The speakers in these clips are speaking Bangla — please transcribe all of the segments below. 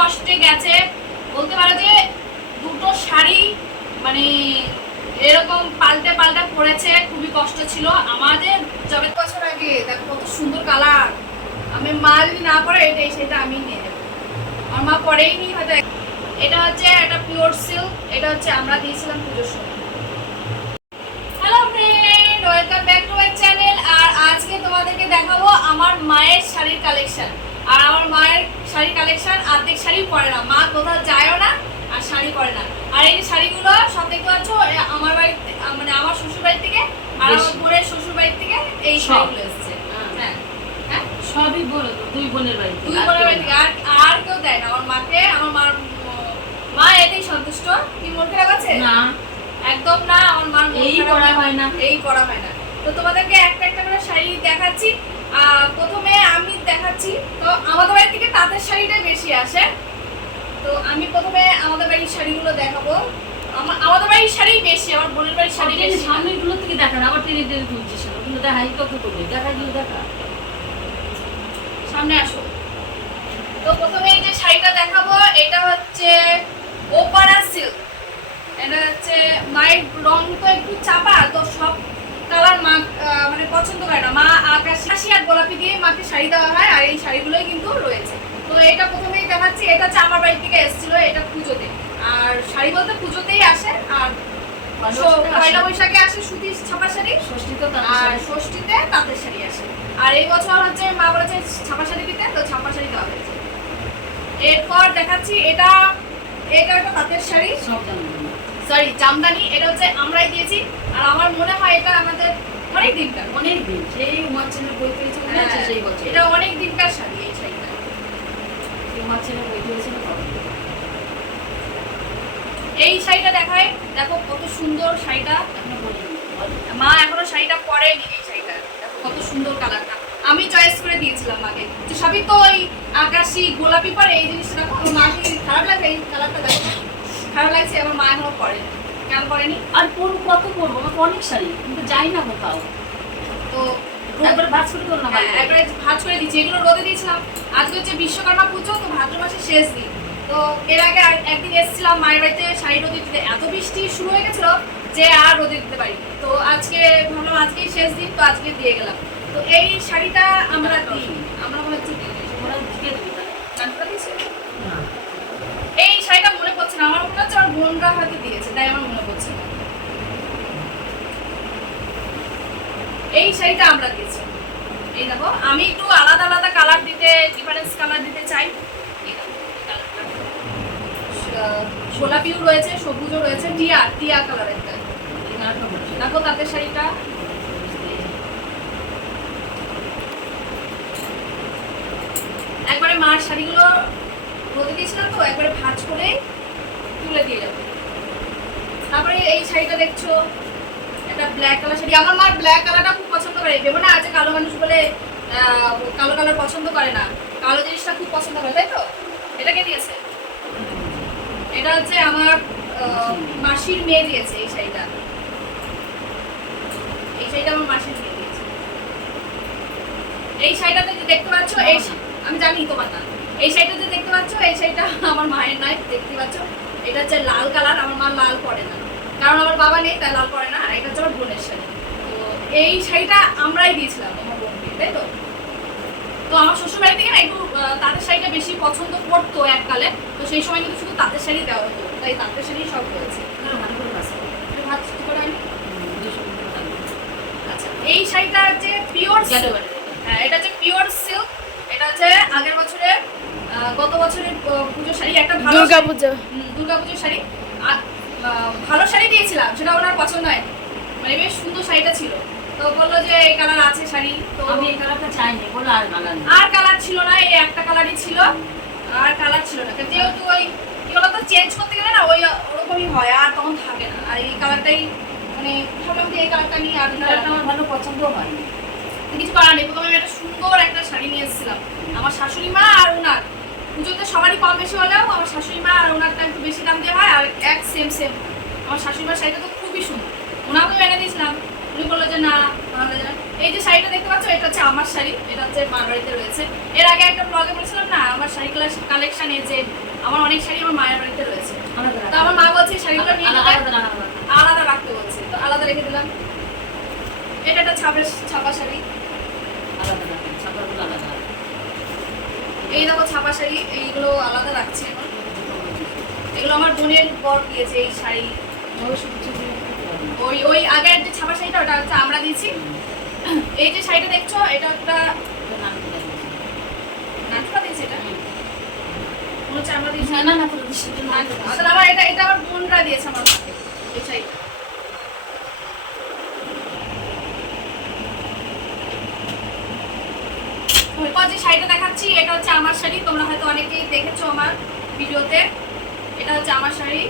কষ্টে গেছে। বলতে পারো যে দুটো শাড়ি মানে এরকম পাল্টে পাল্টে পড়েছে, খুবই কষ্ট ছিল। আমাদের যবে বছর আগে, দেখো কত সুন্দর কালার। আমি মা যদি না পরে এটা সেটা আমি নিয়ে নেব। আমার মা পরেই নি, হয়তো এটা হচ্ছে একটা পিওর সিল্ক এটা হচ্ছে আমরা দিয়েছিলাম পুজোর সময়। ব্যাক চ্যানেল আর আজকে তোমাদেরকে দেখাবো আমার মায়ের শাড়ির কালেকশন আর আমার মায়ের শাড়ির কালেকশন অর্ধেক শাড়ি পরে না। মা কোথাও যায়ও না আর শাড়ি পরে না। আর এই শাড়িগুলো সব দেখতে পাচ্ছ আমার বাড়িতে মানে আমার শ্বশুর বাড়ি থেকে আর আমার বোনের শ্বশুর বাড়ি থেকে এই শাড়িগুলো এসেছে। হ্যাঁ। হ্যাঁ। হ্যাঁ? সবই বল দুই বোনের বাড়ি দুই বোনের বাড়ি থেকে। আর আর কেউ দেয় না। আমার মাকে আমার মার মা এতেই সন্তুষ্ট। কি মন খারাপ আছে? না। একদম না। আমার মার এই করা হয় না। এই করা হয় না। তো তোমাদেরকে একটা একটা করে শাড়ি দেখাচ্ছি। প্রথমে আমি দেখাচ্ছি তো আমাদের বাড়ি থেকে তাঁতের শাড়িটাই বেশি আসে। তো আমি প্রথমে আমাদের বাড়ির শাড়িগুলো দেখাবো। আমা- আমাদের বাড়ির শাড়ি বেশি আমার বোনের বাড়ির শাড়ি বেশি। না। সামনেরগুলো থেকে দেখান আবার টেনে টেনে তুলছিস কিন্তু দেখাই কত করবে দেখা গেলে দেখা। সামনে আসো। তো প্রথমে এই যে শাড়িটা দেখাবো এটা হচ্ছে ওপারা সিল্ক। এটা হচ্ছে মায়ের রং তো একটু চাপা তো সব কালার মা মানে পছন্দ করে না। মা আকাশি আর গোলাপি দিয়ে মাকে শাড়ি দেওয়া হয় আর এই শাড়িগুলোই কিন্তু রয়েছে। তো এটা প্রথমেই দেখাচ্ছি এটা হচ্ছে আমার বাড়ি থেকে এসেছিল এটা পুজোতে। আর শাড়ি বলতে পুজোতেই আসে আর পয়লা বৈশাখে আসে সুতির ছাপা শাড়ি ষষ্ঠী তো তার আর ষষ্ঠীতে তাঁতের শাড়ি আসে। আর এই বছর হচ্ছে মা বলেছে ছাপা শাড়ি দিতে তো ছাপা শাড়ি দেওয়া হয়েছে। এরপর দেখাচ্ছি এটা এটা একটা তাঁতের শাড়ি। সব জানব সরি জামদানি এটা হচ্ছে আমরাই দিয়েছি। আর আমার মনে হয় এটা আমাদের অনেক দিনকার অনেক দিন সেই উমার ছেলের বই পেয়েছিল না হ্যাঁ, সেই বছর। এটা অনেক দিনকার শাড়ি এই শাড়িটা। ছেলের বই পেয়েছিল এই শাড়িটা দেখায় দেখো কত সুন্দর শাড়িটা এখনও বল। মা এখনও শাড়িটা পরেনি এই শাড়িটা। দেখো কত সুন্দর কালারটা। আমি চয়েস করে দিয়েছিলাম মাকে যে সবই তো ওই আকাশি গোলাপি পরে এই জিনিসটা দেখো আমার মাকে খারাপ লাগে এই কালারটা দেখো খারাপ লাগছে আমার মা এখনও পরেনি কেন পরেনি? আর পরবো কত পরবো? আমার অনেক শাড়ি কিন্তু যাই না কোথাও। তো একবার ভাজ করে তোর না হ্যাঁ, একবারে ভাজ করে দিচ্ছি। এগুলো রোদে দিয়েছিলাম। আজকে হচ্ছে বিশ্বকর্মা পুজো তো ভাদ্র মাসের শেষ দিন। তো এর আগে একদিন এসেছিলাম মায়ের বাড়িতে শাড়ি রোদে দিতে। এত বৃষ্টি শুরু হয়ে গেছিল যে আর রোদে দিতে পারি তো আজকে ভাবলাম আজকেই শেষ দিন তো আজকে দিয়ে গেলাম। তো এই শাড়িটা আমরা দিই আমরা মনে হচ্ছে দিই ওরা দিয়ে দিবি তাহলে। গানটা দিয়েছে? না এই শাড়িটা মনে পড়ছে না, আমার মনে হচ্ছে আমার বোনরা হয়তো দিয়েছে, তাই আমার মনে পড়ছে না। এই শাড়িটা আমরা দিয়েছি। এই দেখো, আমি একটু আলাদা আলাদা কালার দিতে ডিফারেন্স কালার দিতে চাই। গোলাপিও রয়েছে, সবুজও রয়েছে, টিয়া টিয়া কালারের দেখো তাতে শাড়িটা। একবারে মার শাড়িগুলো রোদে দিয়েছিলাম তো, একবারে ভাঁজ করে তুলে দিয়ে যাব তারপরে এই শাড়িটা দেখছ, একটা ব্ল্যাক কালার শাড়ি। আমার মার ব্ল্যাক কালারটা খুব পছন্দ করে। ভেবো না আছে কালো মানুষ বলে কালো কালার পছন্দ করে না। কালো জিনিসটা খুব পছন্দ করে, তাই তো? এটা কে দিয়েছে? এটা হচ্ছে আমার মাসির মেয়ে দিয়েছে এই শাড়িটা। এই শাড়িটা আমার মাসির মেয়ে দিয়েছে। এই শাড়িটাতে যে দেখতে পাচ্ছ, এই আমি জানি তোমার না এই শাড়িটাতে দেখতে পাচ্ছ, এই শাড়িটা আমার মায়ের নাই দেখতে পাচ্ছ। এটা হচ্ছে লাল কালার আমার মা লাল পরে না। কারণ আমার বাবা নেই তাই লাল পরে না আর এটা হচ্ছে আমার বোনের শাড়ি। তো এই শাড়িটা আমরাই দিয়েছিলাম আমার বোনকে তাই তো? তো আমার শ্বশুর বাড়ি থেকে না একটু তাঁতের শাড়িটা বেশি পছন্দ করতো এককালে তো সেই সময় কিন্তু শুধু তাঁতের শাড়ি দেওয়া হতো তাই তাঁতের শাড়ি সব রয়েছে ভাত করে থাকবে। আচ্ছা এই শাড়িটা হচ্ছে পিওর হ্যাঁ এটা হচ্ছে পিওর সিল্ক এটা হচ্ছে আগের বছরের আহ, গত বছরের পুজোর শাড়ি একটা ভালো দুর্গা শাড়ি- পুজো। হুম, দুর্গাপুজোর শাড়ি। আর ভালো শাড়ি দিয়েছিলাম সেটা ওনার পছন্দ হয়। মানে বেশ সুন্দর শাড়িটা ছিল। তো বলল যে এই কালার আছে শাড়ি তো আমি এই কালারটা চাইনি বলে আর কালার আর কালার ছিল না এই একটা কালারই ছিল। আর কালার ছিল না। যেহেতু ওই কি বলতো চেঞ্জ করতে গেলে না ওই ওরকমই হয় আর তখন থাকে না। আর এই কালারটাই মানে ভাবলাম যে এই কালারটা নিয়ে আর কালারটা আমার ভালো পছন্দ হয়নি। কিছু করার নেই। প্রথমে আমি একটা সুন্দর একটা শাড়ি নিয়ে এসেছিলাম। আমার শাশুড়ি মা আর ওনার। পুজোতে সবারই কম বেশি হলেও আমার শাশুড়ি মা আর ওনারটা একটু বেশি দাম দিয়ে হয় আর এক সেম সেম আমার শাশুড়ি মার শাড়িটা তো খুবই সুন্দর। ওনাকেও এনে দিয়েছিলাম। উনি বলল যে না ভালো এই যে শাড়িটা দেখতে পাচ্ছ এটা হচ্ছে আমার শাড়ি এটা হচ্ছে মার বাড়িতে রয়েছে। এর আগে একটা ব্লগে বলেছিলাম না আমার শাড়ি ক্লাস কালেকশন যে আমার অনেক শাড়ি আমার মায়ের বাড়িতে রয়েছে। তো আমার মা বলছে এই শাড়িগুলো নিয়ে আলাদা রাখতে বলছে। তো আলাদা রেখে দিলাম। এটা একটা ছাপের ছাপা শাড়ি। আলাদা ছাপাগুলো আলাদা এই দেখো ছাপা শাড়ি এইগুলো আলাদা রাখছি এখন। এগুলো আমার বোনের বর দিয়েছে এই শাড়ি। ওই ওই আগের যে ছাপা শাড়িটা ওটা হচ্ছে আমরা দিয়েছি। এই যে শাড়িটা দেখছ এটা একটা নাটকা দিয়েছে এটা? মনে হচ্ছে আমরা দিয়েছি। না না আমার এটা এটা আমার বোনরা দিয়েছে আমার এই শাড়িটা এরপর যে শাড়িটা দেখাচ্ছি এটা হচ্ছে আমার শাড়ি। তোমরা হয়তো অনেকেই দেখেছ আমার ভিডিওতে। এটা হচ্ছে আমার শাড়ি।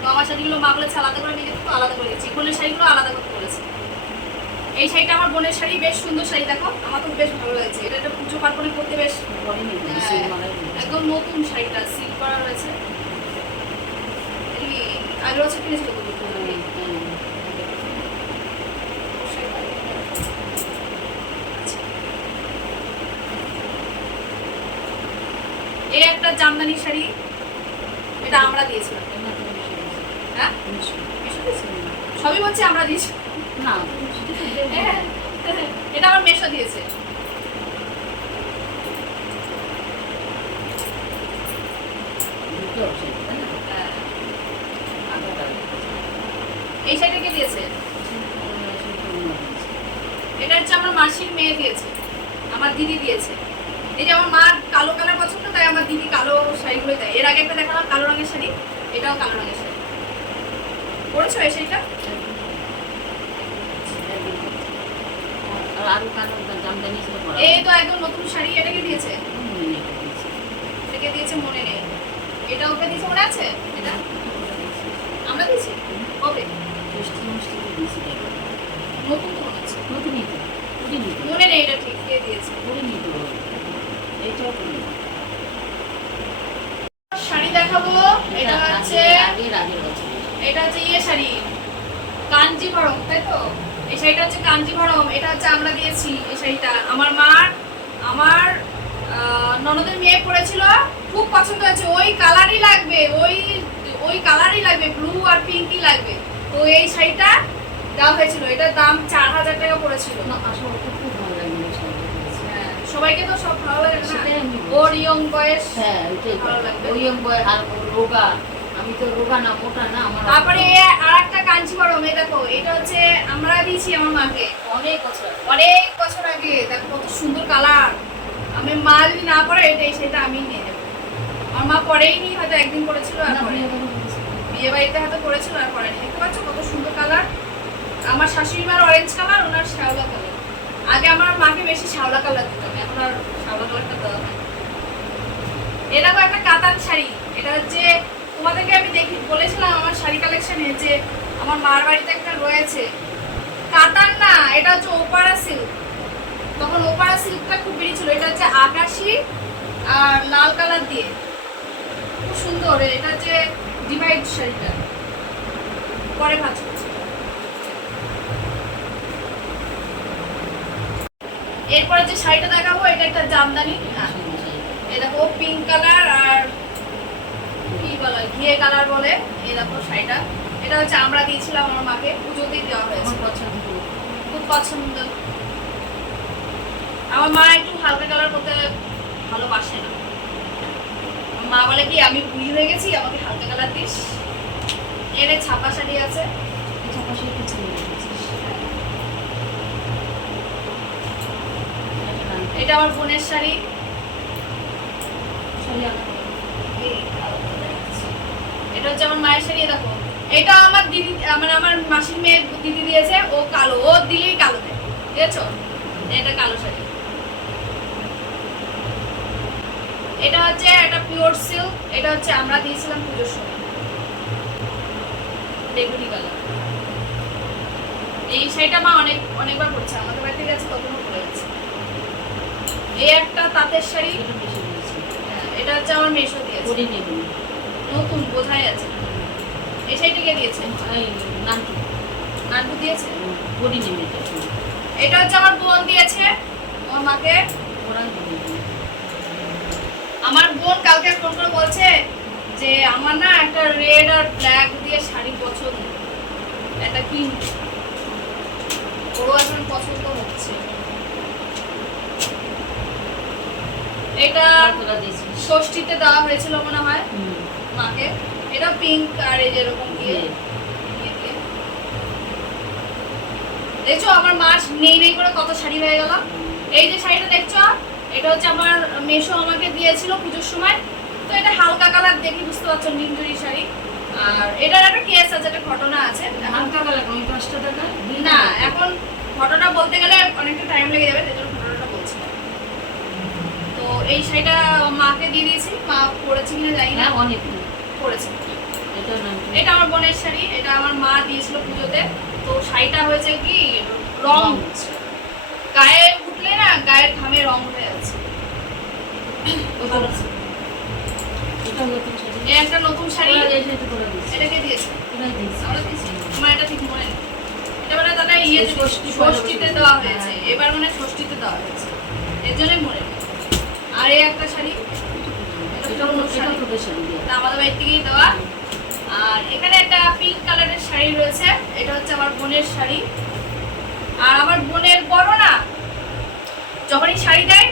তো আমার শাড়িগুলো মা বলেছে আলাদা করে নিজে তো আলাদা করে দিচ্ছি বোনের শাড়িগুলো আলাদা করতে বলেছে এই শাড়িটা আমার বোনের শাড়ি বেশ সুন্দর শাড়ি দেখো। আমার তো বেশ ভালো লাগছে। এটা একটা পুজো পার্বণে পরতে বেশ হ্যাঁ, একদম নতুন শাড়িটা সিল করা রয়েছে আগের বছর কিনেছিল তো দুটো। আচ্ছা। এই একটা জামদানি শাড়ি এটা আমরা দিয়েছিলাম। হ্যাঁ? সবই বলছি আমরা দিয়েছি। না। হ্যাঁ, এটা আমার মেশো দিয়েছে। এই শাড়িটা কে দিয়েছে? এটা হচ্ছে আমার মাসির মেয়ে দিয়েছে। আমার দিদি দিয়েছে। এই যে আমার মার কালো কালার পছন্দ তাই আমার দিদি কালো শাড়িগুলো দেয়। এর আগে একটা দেখালাম কালো রঙের শাড়ি এটাও কালো রঙের শাড়ি। পরেছো এই শাড়িটা? এই তো একদম নতুন শাড়ি এটাকে দিয়েছে? এটাকে দিয়েছে মনে নেই। এটা ওকে দিয়েছে মনে আছে? এটা আমরা দিয়েছি ওকে নতুন তো মনে আছে মনে নেই এটা ঠিক কে দিয়েছে শাড়ি দেখাবো। এটা হচ্ছে এটা হচ্ছে ইয়ে শাড়ি। কাঞ্জিভরম তাই তো? এই শাড়িটা হচ্ছে কাঞ্জিভরম এটা হচ্ছে আমরা দিয়েছি এই শাড়িটা। আমার মার আমার ননদের মেয়ে পড়েছিল খুব পছন্দ হয়েছে। ওই কালারই লাগবে। ওই ওই কালারই লাগবে। ব্লু আর পিঙ্কই লাগবে। তো এই শাড়িটা দেওয়া হয়েছিল। এটার দাম চার হাজার টাকা পড়েছিল। হ্যাঁ, সবাইকে তো সব ভালো লাগে না। ওর ইয়ং বয়স হ্যাঁ ওইটাই ভালো লাগবে। ওই বয় আর রোগা আমি তো রোগা না মোটা না আমার তারপরে আর একটা কাঞ্চিবরম এই দেখো এটা হচ্ছে আমরা দিয়েছি আমার মাকে। অনেক বছর। অনেক বছর আগে দেখো কত সুন্দর কালার। আমি মা যদি না পরে এটাই সেটা আমি নিয়ে যাব আমার মা পরেই নি হয়তো একদিন করেছিল আর পরে বিয়ে বাড়িতে হয়তো করেছিল আর পরে দেখতে পাচ্ছ কত সুন্দর কালার। আমার শাশুড়ি মার অরেঞ্জ কালার ওনার শ্যাওলা কালার। আগে আমার মাকে বেশি শ্যাওলা কালার দিতাম এখন আর শ্যাওলা কালারটা দেওয়া হয় না। এ দেখো একটা কাতান শাড়ি, এটা হচ্ছে তোমাদেরকে আমি দেখি, বলেছিলাম আমার শাড়ি কালেকশনে যে আমার মার বাড়িতে একটা রয়েছে। কাতান না, এটা হচ্ছে ওপারা সিল্ক তখন ওপারা সিল্কটা খুব বেরিয়েছিল এটা হচ্ছে আকাশি আর লাল কালার দিয়ে। খুব সুন্দর, এটা হচ্ছে ডিভাইড শাড়িটা। পরে ভাজ এরপরে যে শাড়িটা দেখাবো এটা একটা জামদানি। হ্যাঁ, এই দেখো পিঙ্ক কালার আর কি বলে ঘিয়ে কালার বলে এই দেখো শাড়িটা। এটা হচ্ছে আমরা দিয়েছিলাম আমার মাকে পুজোতেই দেওয়া হয়েছে। পছন্দ। খুব পছন্দ। আমার মা একটু হালকা কালার করতে ভালোবাসে না। মা বলে কি আমি বুড়ি হয়ে গেছি আমাকে হালকা কালার দিস। এর ছাপা শাড়ি আছে। এটা আমার বোনের শাড়ি। এটা হচ্ছে আমার মায়ের শাড়ি দেখো। এটা আমার দিদি মানে আমার মাসির মেয়ে দিদি দিয়েছে, ও কালো, ও দিলেই কালো দেয়। বুঝেছ? এটা কালো শাড়ি। এটা হচ্ছে একটা পিওর সিল্ক এটা হচ্ছে আমরা দিয়েছিলাম পুজোর সময়। বেগুনি কালার। এই শাড়িটা মা অনেক, অনেকবার পড়ছে আমাদের বাড়িতে গেছে, তখনও পরে গেছে। এই একটা তাঁতের শাড়ি। এটা হচ্ছে আমার মেশো দিয়েছে নতুন বোঝাই আছে। এই শাড়িটা কে দিয়েছে নানটু। দিয়েছে? এটা হচ্ছে আমার বোন দিয়েছে। আমার মাকে। কালকে ফোন করে বলছে যে আমার না একটা রেড আর ব্ল্যাক দিয়ে শাড়ি পছন্দ। এটা কি ওরও এখন পছন্দ হচ্ছে। এটা ষষ্ঠীতে দেওয়া হয়েছিল মনে হয় মাকে। এটা পিঙ্ক আর এই যেরকম দিয়ে। দেখছ আমার মাস নেই নেই করে কত শাড়ি হয়ে গেল। এই যে শাড়িটা দেখছ এটা হচ্ছে আমার মেশো আমাকে দিয়েছিল পুজোর সময়। তো এটা হালকা কালার দেখি বুঝতে পারছ নিমজুরি শাড়ি। আর এটার একটা কেস আছে একটা ঘটনা আছে। হালকা কালার পাঁচটা টাকা? না এখন ঘটনা বলতে গেলে অনেকটা টাইম লেগে যাবে তাই জন্য ঘটনাটা বলছি না। তো এই শাড়িটা মাকে দিয়ে দিয়েছি। মা পরেছি কিনা জানি না। অনেক পরেছি। এটা আমার বোনের শাড়ি। এটা আমার মা দিয়েছিল পুজোতে। তো শাড়িটা হয়েছে কি রং। গায়ে উঠলে না গায়ের ঘামে রং উঠে যাচ্ছে। একটা নতুন শাড়ি। এটাকে দিয়েছে। আমরা এটা ঠিক মনে নেই। এটা মানে দাদা ইয়ে ষষ্ঠীতে দেওয়া। হয়েছে। হ্যাঁ। এবার মানে ষষ্ঠীতে দেওয়া হয়েছে। এর জন্যই মনে নেই। আর এই একটা শাড়ি। আমাদের বাড়ি থেকেই দেওয়া। আর এখানে একটা পিঙ্ক কালারের শাড়ি রয়েছে। এটা হচ্ছে আমার বোনের শাড়ি। আর আমার বোনের বড় না যখনই শাড়ি দেয়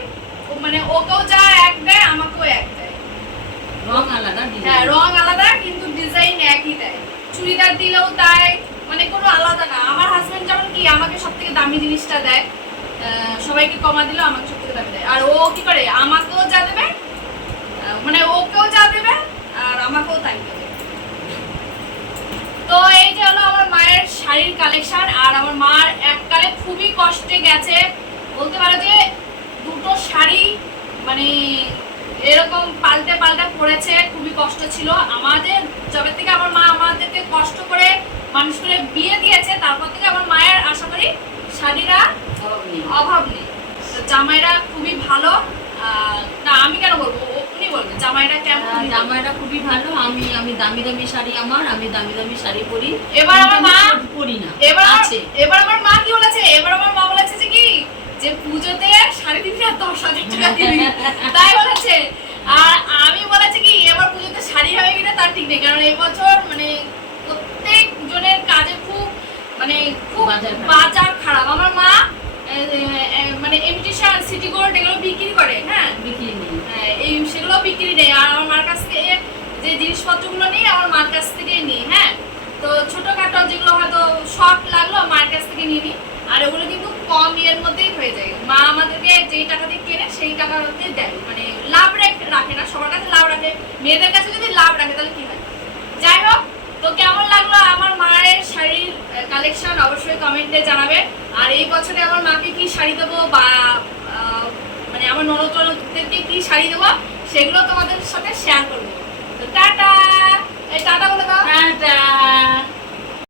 মানে ওকেও যা এক দেয় আমাকেও এক দেয়। রং আলাদা। হ্যাঁ রং আলাদা কিন্তু ডিজাইন একই দেয়। চুড়িদার দিলেও তাই মানে কোনো আলাদা না। আমার হাজবেন্ড যেমন কি আমাকে সব থেকে দামি জিনিসটা দেয় সবাইকে কমা দিলেও আমাকে দেয় আর ও কি করে আমাকেও যা দেবে মানে ওকেও যা দেবে আর আমাকেও তাই দেবে। তো এই যে হলো আমার মায়ের শাড়ির কালেকশন আর আমার মার এককালে খুবই কষ্টে গেছে। বলতে পারো যে দুটো শাড়ি মানে এরকম পাল্টে পাল্টে পড়েছে খুবই কষ্ট ছিল। আমাদের যবে থেকে আমার মা আমাদেরকে কষ্ট করে মানুষ করে বিয়ে দিয়েছে তারপর থেকে আমার মায়ের আশা করি শাড়িরা অভাব নেই। জামাইরা খুবই ভালো। না আমি কেন বলব? উনি বলবে জামাইরা কেমন? আর জামাটা খুবই ভালো। আমি আমি দামি দামি শাড়ি আমার আমি দামি দামি শাড়ি পরি। এবার আমার মা- পরি না। এবার আছে। এবার আমার মা কি বলেছে? এবার আমার মা বলেছে যে কি? যে পুজোতে সাড়ে তিন হাজার দশ হাজার টাকা দিবি। তাই বলেছে। আর আমি বলেছি কি এবার পুজোতে শাড়ি হবে কিনা তার ঠিক নেই। কারণ এবছর মানে প্রত্যেক জনের কাজে খুব মানে খুব বাজার খারাপ। আমার মা এ, এ, মানে এমিটেশন সিটি এগুলো বিক্রি করে হ্যাঁ? বিক্রি নেই। হ্যাঁ, এই সেগুলো বিক্রি নেই। আর আমার মার কাছ থেকে যে জিনিসপত্রগুলো নিই আমার মার কাছ থেকেই নিই হ্যাঁ? তো ছোটখাটো যেগুলো হয়তো শখ লাগল মার কাছ থেকে নিয়ে নিই। আর ওগুলো কিন্তু কম ইয়ের মধ্যেই হয়ে যায়। মা আমাদেরকে যেই টাকা দিয়ে কেনে সেই টাকাতে দেয় মানে লাভ রেখ- না সবার কাছে লাভ রাখে। মেয়েদের কাছে যদি লাভ রাখে তাহলে কি হয়? যাই হোক তো কেমন লাগল আমার মায়ের শাড়ির কালেকশন অবশ্যই কমেন্টে জানাবে। আর এই বছরে আমার মাকে কি শাড়ি দেবো বা মানে আমার ননদ কি শাড়ি দেবো, সেগুলো তোমাদের সাথে শেয়ার করব। তো টাটা! এই টাটা বলে দাও। টাটা!